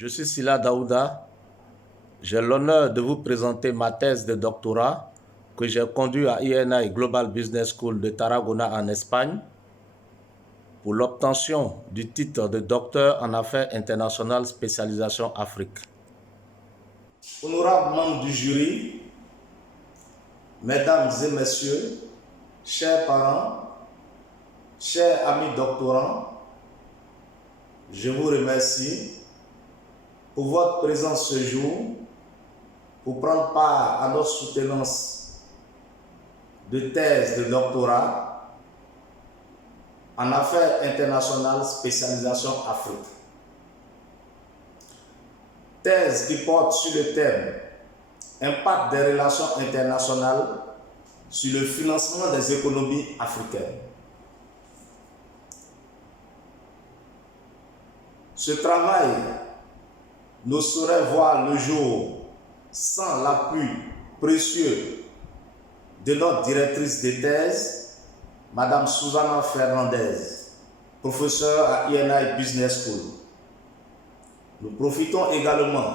Je suis Sila Daouda. J'ai l'honneur de vous présenter ma thèse de doctorat que j'ai conduite à INI Global Business School de Tarragona en Espagne pour l'obtention du titre de docteur en affaires internationales spécialisation Afrique. Honorables membres du jury, mesdames et messieurs, chers parents, chers amis doctorants, je vous remercie pour votre présence ce jour, pour prendre part à notre soutenance de thèse de doctorat en affaires internationales spécialisation Afrique. Thèse qui porte sur le thème Impact des relations internationales sur le financement des économies africaines. Ce travail ne saurait voir le jour sans l'appui précieux de notre directrice de thèse, Madame Susana Fernandez, professeure à INI Business School. Nous profitons également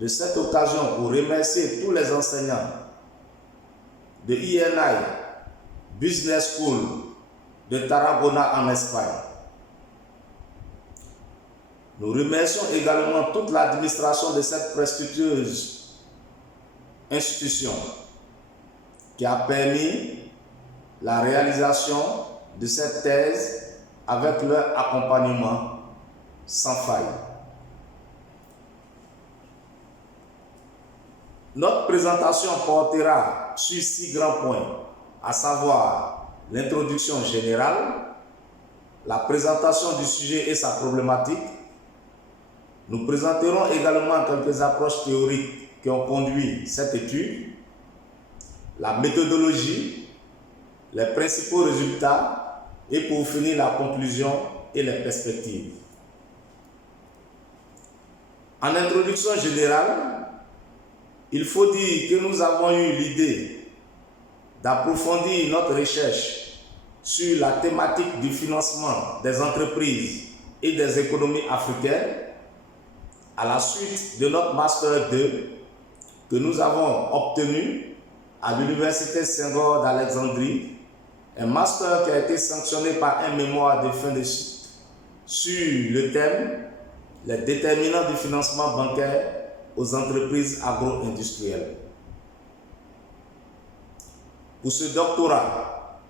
de cette occasion pour remercier tous les enseignants de INI Business School de Tarragona en Espagne. Nous remercions également toute l'administration de cette prestigieuse institution qui a permis la réalisation de cette thèse avec leur accompagnement sans faille. Notre présentation portera sur 6 grands points, à savoir l'introduction générale, la présentation du sujet et sa problématique. Nous présenterons également quelques approches théoriques qui ont conduit cette étude, la méthodologie, les principaux résultats et pour finir la conclusion et les perspectives. En introduction générale, il faut dire que nous avons eu l'idée d'approfondir notre recherche sur la thématique du financement des entreprises et des économies africaines à la suite de notre Master 2 que nous avons obtenu à l'Université Senghor d'Alexandrie, un master qui a été sanctionné par un mémoire de fin de cycle sur le thème « Les déterminants du financement bancaire aux entreprises agro-industrielles ». Pour ce doctorat,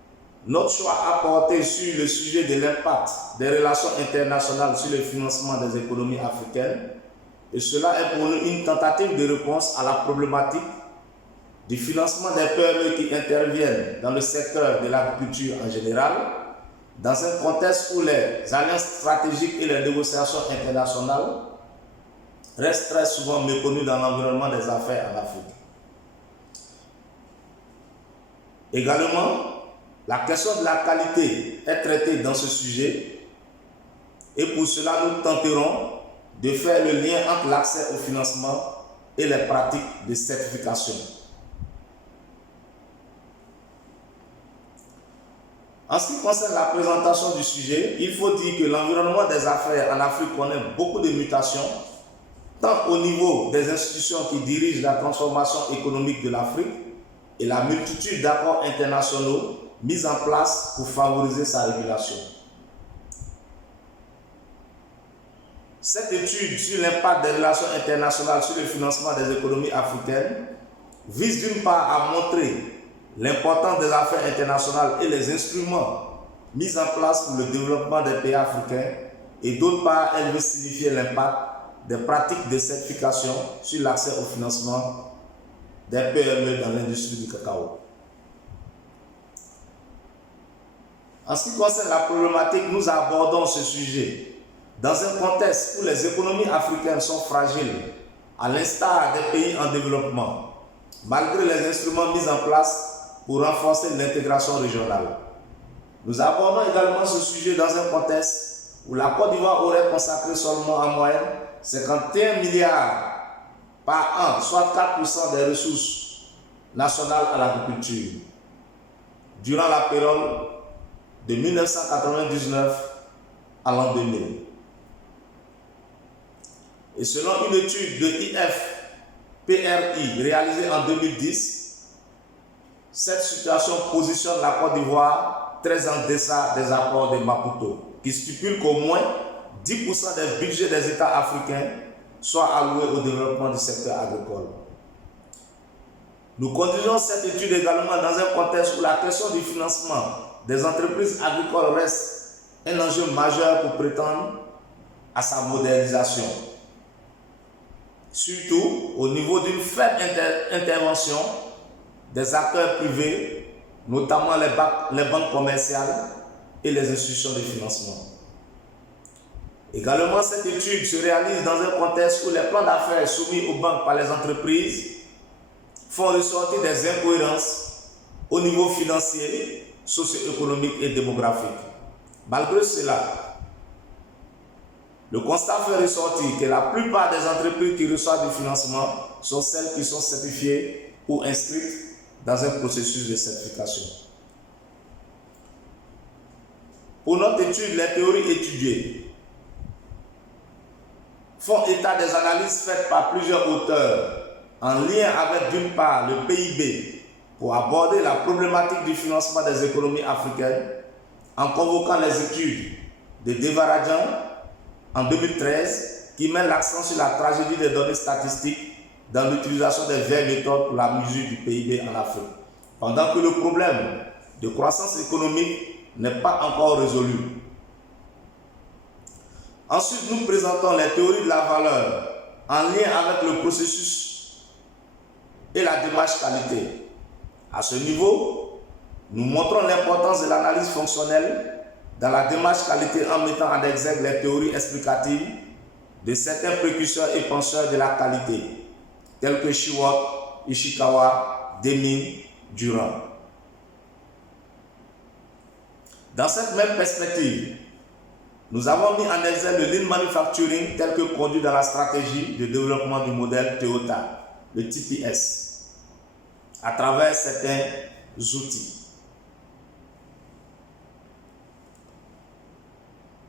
notre choix a porté sur le sujet de l'impact des relations internationales sur le financement des économies africaines, et cela est pour nous une tentative de réponse à la problématique du financement des PME qui interviennent dans le secteur de l'agriculture en général, dans un contexte où les alliances stratégiques et les négociations internationales restent très souvent méconnues dans l'environnement des affaires en Afrique. Également, la question de la qualité est traitée dans ce sujet et pour cela nous tenterons de faire le lien entre l'accès au financement et les pratiques de certification. En ce qui concerne la présentation du sujet, il faut dire que l'environnement des affaires en Afrique connaît beaucoup de mutations, tant au niveau des institutions qui dirigent la transformation économique de l'Afrique et la multitude d'accords internationaux mis en place pour favoriser sa régulation. Cette étude sur l'impact des relations internationales sur le financement des économies africaines vise d'une part à montrer l'importance des affaires internationales et les instruments mis en place pour le développement des pays africains et d'autre part, elle veut signifier l'impact des pratiques de certification sur l'accès au financement des PME dans l'industrie du cacao. En ce qui concerne la problématique, nous abordons ce sujet dans un contexte où les économies africaines sont fragiles, à l'instar des pays en développement, malgré les instruments mis en place pour renforcer l'intégration régionale. Nous abordons également ce sujet dans un contexte où la Côte d'Ivoire aurait consacré seulement en moyenne 51 milliards par an, soit 4% des ressources nationales à l'agriculture, durant la période de 1999 à l'an 2000. Et selon une étude de IFPRI réalisée en 2010, cette situation positionne la Côte d'Ivoire très en deçà des accords de Maputo, qui stipulent qu'au moins 10% des budgets des États africains soient alloués au développement du secteur agricole. Nous conduisons cette étude également dans un contexte où la question du financement des entreprises agricoles reste un enjeu majeur pour prétendre à sa modernisation. Surtout au niveau d'une faible intervention des acteurs privés, notamment les banques commerciales et les institutions de financement. Également, cette étude se réalise dans un contexte où les plans d'affaires soumis aux banques par les entreprises font ressortir des incohérences au niveau financier, socio-économique et démographique. Malgré cela, le constat fait ressortir que la plupart des entreprises qui reçoivent du financement sont celles qui sont certifiées ou inscrites dans un processus de certification. Pour notre étude, les théories étudiées font état des analyses faites par plusieurs auteurs en lien avec, d'une part, le PIB pour aborder la problématique du financement des économies africaines en convoquant les études de Devarajyan en 2013 qui met l'accent sur la tragédie des données statistiques dans l'utilisation des vieilles méthodes pour la mesure du PIB en Afrique, pendant que le problème de croissance économique n'est pas encore résolu. Ensuite, nous présentons les théories de la valeur en lien avec le processus et la démarche qualité. À ce niveau, nous montrons l'importance de l'analyse fonctionnelle dans la démarche qualité en mettant en exergue les théories explicatives de certains précurseurs et penseurs de la qualité, tels que Shewhart, Ishikawa, Deming, Durand. Dans cette même perspective, nous avons mis en exergue le Lean Manufacturing tel que conduit dans la stratégie de développement du modèle Toyota, le TPS, à travers certains outils.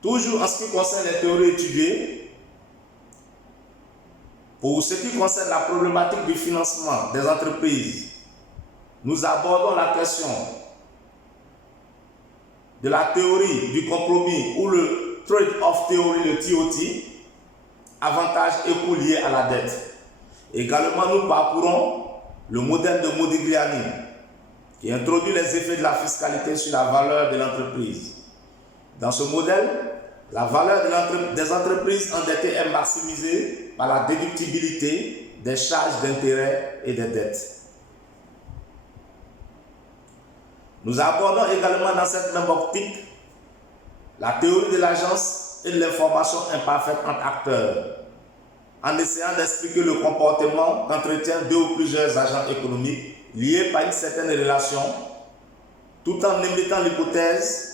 Toujours en ce qui concerne les théories étudiées, pour ce qui concerne la problématique du financement des entreprises, nous abordons la question de la théorie du compromis ou le trade-off théorie, le TOT, avantages et coûts liés à la dette. Également, nous parcourons le modèle de Modigliani qui introduit les effets de la fiscalité sur la valeur de l'entreprise. Dans ce modèle, la valeur des entreprises endettées est maximisée par la déductibilité des charges d'intérêt et des dettes. Nous abordons également dans cette même optique la théorie de l'agence et de l'information imparfaite entre acteurs, en essayant d'expliquer le comportement qu'entretiennent deux ou plusieurs agents économiques liés par une certaine relation, tout en émettant l'hypothèse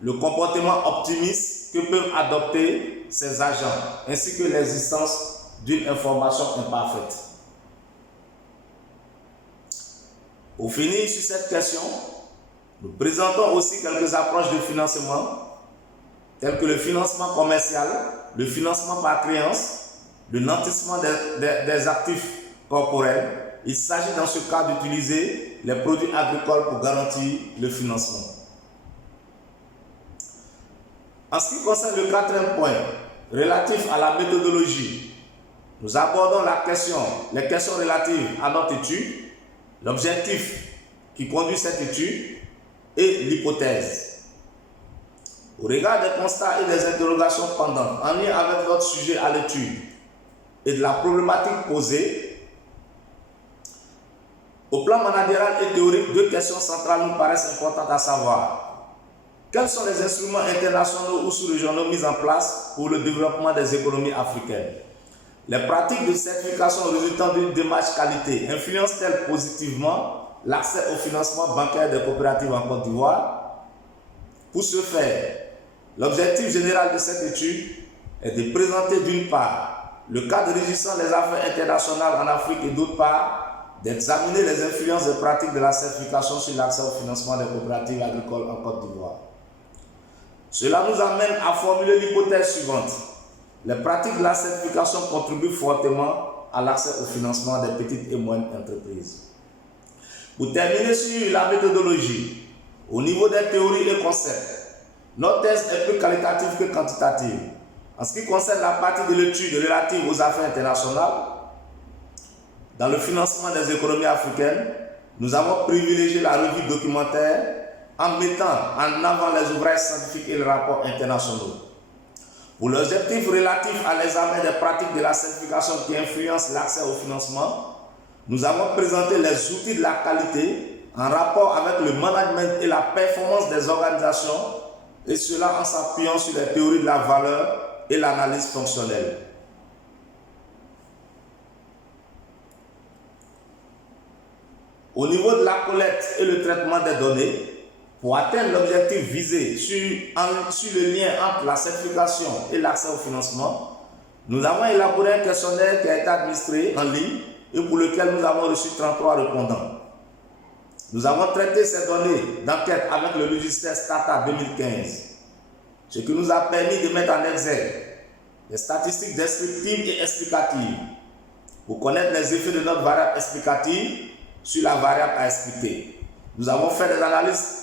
le comportement optimiste que peuvent adopter ces agents, ainsi que l'existence d'une information imparfaite. Pour finir sur cette question, nous présentons aussi quelques approches de financement, telles que le financement commercial, le financement par créance, le nantissement des actifs corporels. Il s'agit dans ce cas d'utiliser les produits agricoles pour garantir le financement. En ce qui concerne le quatrième point, relatif à la méthodologie, nous abordons les questions relatives à notre étude, l'objectif qui conduit cette étude et l'hypothèse. Au regard des constats et des interrogations pendantes en lien avec votre sujet à l'étude et de la problématique posée, au plan managérial et théorique, deux questions centrales nous paraissent importantes à savoir. Quels sont les instruments internationaux ou sous-régionaux mis en place pour le développement des économies africaines? Les pratiques de certification résultant d'une démarche qualité influencent-elles positivement l'accès au financement bancaire des coopératives en Côte d'Ivoire? Pour ce faire, l'objectif général de cette étude est de présenter d'une part le cadre régissant les affaires internationales en Afrique et d'autre part d'examiner les influences des pratiques de la certification sur l'accès au financement des coopératives agricoles en Côte d'Ivoire. Cela nous amène à formuler l'hypothèse suivante. les pratiques de la certification contribuent fortement à l'accès au financement des petites et moyennes entreprises. Pour terminer sur la méthodologie, au niveau des théories et concepts, notre thèse est plus qualitative que quantitative. En ce qui concerne la partie de l'étude relative aux affaires internationales, dans le financement des économies africaines, nous avons privilégié la revue documentaire en mettant en avant les ouvrages scientifiques et les rapports internationaux. Pour l'objectif relatif à l'examen des pratiques de la certification qui influencent l'accès au financement, nous avons présenté les outils de la qualité en rapport avec le management et la performance des organisations, et cela en s'appuyant sur les théories de la valeur et l'analyse fonctionnelle. Au niveau de la collecte et le traitement des données, pour atteindre l'objectif visé sur le lien entre la certification et l'accès au financement, nous avons élaboré un questionnaire qui a été administré en ligne et pour lequel nous avons reçu 33 répondants. Nous avons traité ces données d'enquête avec le logiciel Stata 2015, ce qui nous a permis de mettre en exergue des statistiques descriptives et explicatives pour connaître les effets de notre variable explicative sur la variable à expliquer. Nous avons fait des analyses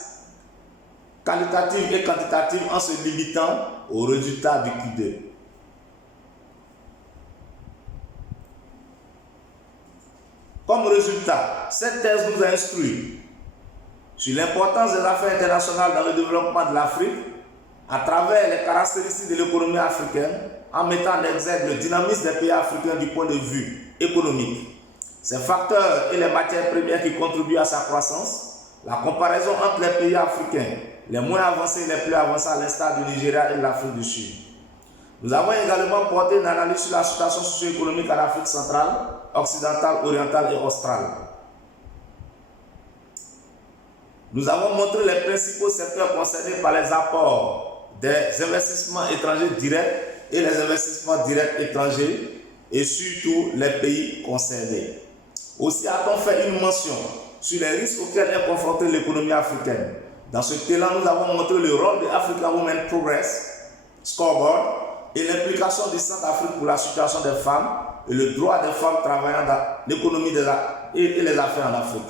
qualitatives et quantitatives en se limitant aux résultats du Q2. Comme résultat, cette thèse nous a instruit sur l'importance des affaires internationales dans le développement de l'Afrique à travers les caractéristiques de l'économie africaine en mettant en exergue le dynamisme des pays africains du point de vue économique. Ces facteurs et les matières premières qui contribuent à sa croissance, la comparaison entre les pays africains, les moins avancés et les plus avancés à l'instar du Nigeria et de l'Afrique du Sud. Nous avons également porté une analyse sur la situation socio-économique en Afrique centrale, occidentale, orientale et australe. Nous avons montré les principaux secteurs concernés par les apports des investissements étrangers directs et les investissements directs étrangers et surtout les pays concernés. Aussi a-t-on fait une mention sur les risques auxquels est confrontée l'économie africaine. Dans ce thème-là, nous avons montré le rôle de African Women Progress Scoreboard et l'implication du Centre-Afrique pour la situation des femmes et le droit des femmes travaillant dans l'économie et les affaires en Afrique.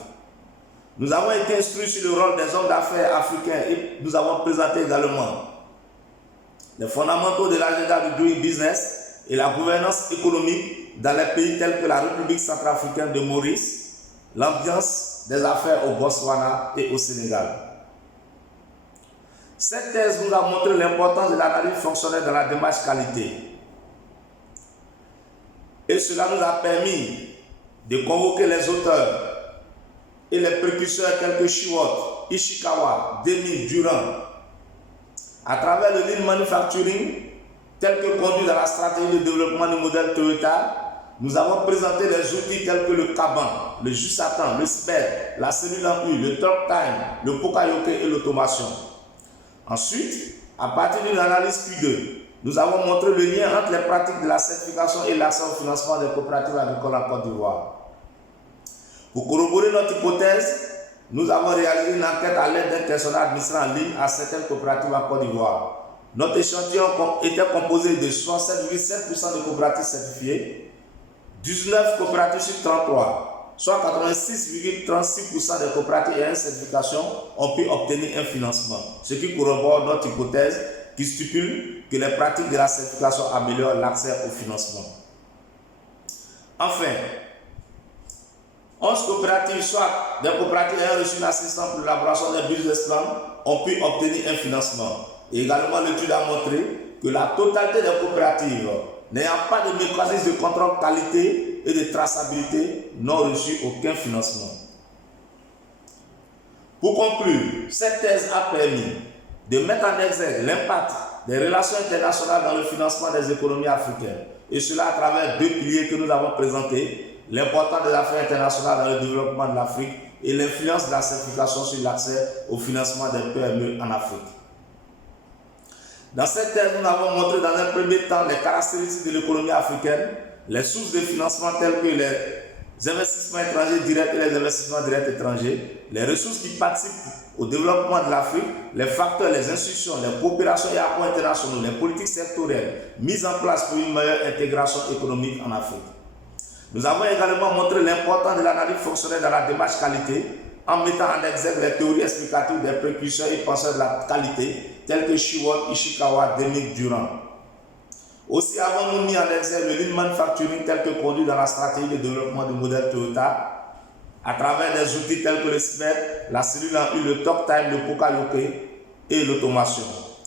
Nous avons été instruits sur le rôle des hommes d'affaires africains et nous avons présenté également les fondamentaux de l'agenda du Doing Business et la gouvernance économique dans les pays tels que la République centrafricaine de Maurice, l'ambiance des affaires au Botswana et au Sénégal. Cette thèse nous a montré l'importance de l'analyse fonctionnelle dans la démarche qualité. Et cela nous a permis de convoquer les auteurs et les précurseurs tels que Shiwot, Ishikawa, Demi, Durand, à travers le lean manufacturing, tel que conduit dans la stratégie de développement du modèle Toyota. Nous avons présenté des outils tels que le Kanban, le Jusatan, le SPED, la cellule en U, le Talk Time, le Pokayoke et l'automation. Ensuite, à partir d'une analyse Q2, nous avons montré le lien entre les pratiques de la certification et l'accès au financement des coopératives agricoles en Côte d'Ivoire. Pour corroborer notre hypothèse, nous avons réalisé une enquête à l'aide d'un questionnaire administré en ligne à certaines coopératives en Côte d'Ivoire. Notre échantillon était composé de 67,7% de coopératives certifiées, 19 coopératives sur 33, soit 86,36% des coopératives ayant une certification ont pu obtenir un financement, ce qui corrobore notre hypothèse qui stipule que les pratiques de la certification améliorent l'accès au financement. Enfin, 11 coopératives, soit des coopératives ayant reçu une assistance pour l'élaboration d'un business plan, ont pu obtenir un financement. Et également, l'étude a montré que la totalité des coopératives n'ayant pas de mécanisme de contrôle qualité et de traçabilité n'ont reçu aucun financement. Pour conclure, cette thèse a permis de mettre en exergue l'impact des relations internationales dans le financement des économies africaines, et cela à travers deux piliers que nous avons présentés: l'importance des affaires internationales dans le développement de l'Afrique et l'influence de la certification sur l'accès au financement des PME en Afrique. Dans cette thèse, nous avons montré dans un premier temps les caractéristiques de l'économie africaine, les sources de financement telles que investissements étrangers directs et les investissements directs étrangers, les ressources qui participent au développement de l'Afrique, les facteurs, les institutions, les coopérations et accords internationaux, les politiques sectorielles mises en place pour une meilleure intégration économique en Afrique. Nous avons également montré l'importance de l'analyse fonctionnelle dans la démarche qualité en mettant en exergue les théories explicatives des précurseurs et penseurs de la qualité tels que Sheward, Ishikawa, Demick, Durand. Aussi avons-nous mis en exergue le lean manufacturing tel que conduit dans la stratégie de développement du modèle Toyota à travers des outils tels que le SMED, la cellule en U, le Talk Time, le Pokayoke et l'automation.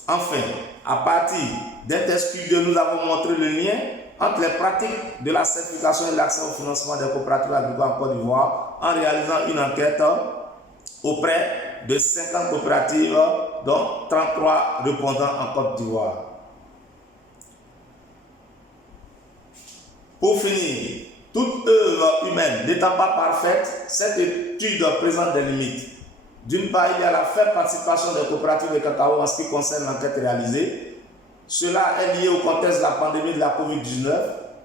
Enfin, à partir d'un test Q2, nous avons montré le lien entre les pratiques de la certification et l'accès au financement des coopératives agricoles en Côte d'Ivoire en réalisant une enquête auprès de 50 coopératives, dont 33 répondants en Côte d'Ivoire. Pour finir, toute œuvre humaine n'étant pas parfaite, cette étude présente des limites. D'une part, il y a la faible participation des coopératives de cacao en ce qui concerne l'enquête réalisée. Cela est lié au contexte de la pandémie de la COVID-19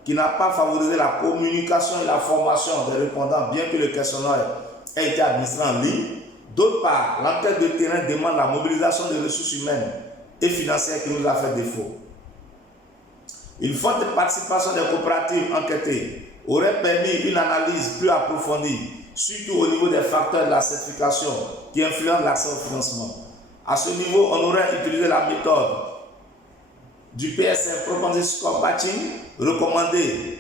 qui n'a pas favorisé la communication et la formation des répondants bien que le questionnaire ait été administré en ligne. D'autre part, l'enquête de terrain demande la mobilisation des ressources humaines et financières qui nous a fait défaut. Une forte participation des coopératives enquêtées aurait permis une analyse plus approfondie, surtout au niveau des facteurs de la certification qui influencent l'accès au financement. À ce niveau, on aurait utilisé la méthode du PSF, Proposed Score Matching, recommandée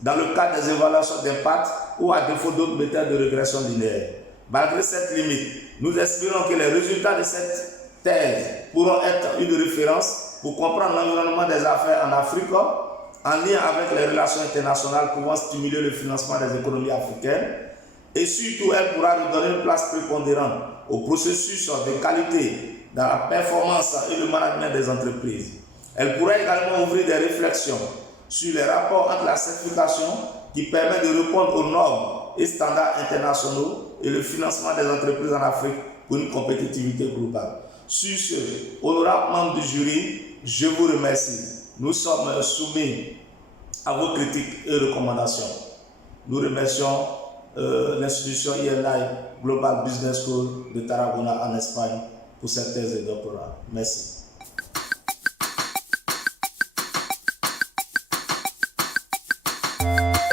dans le cadre des évaluations d'impact ou à défaut d'autres méthodes de régression linéaire. Malgré cette limite, nous espérons que les résultats de cette thèse pourront être une référence pour comprendre l'environnement des affaires en Afrique, en lien avec les relations internationales pouvant stimuler le financement des économies africaines, et surtout elle pourra nous donner une place prépondérante au processus de qualité dans la performance et le management des entreprises. Elle pourra également ouvrir des réflexions sur les rapports entre la certification qui permet de répondre aux normes et standards internationaux et le financement des entreprises en Afrique pour une compétitivité globale. Sur ce, honorables membres du jury, je vous remercie. Nous sommes soumis à vos critiques et recommandations. Nous remercions l'institution INI Global Business School de Tarragona en Espagne pour cette thèse de doctorat. Merci.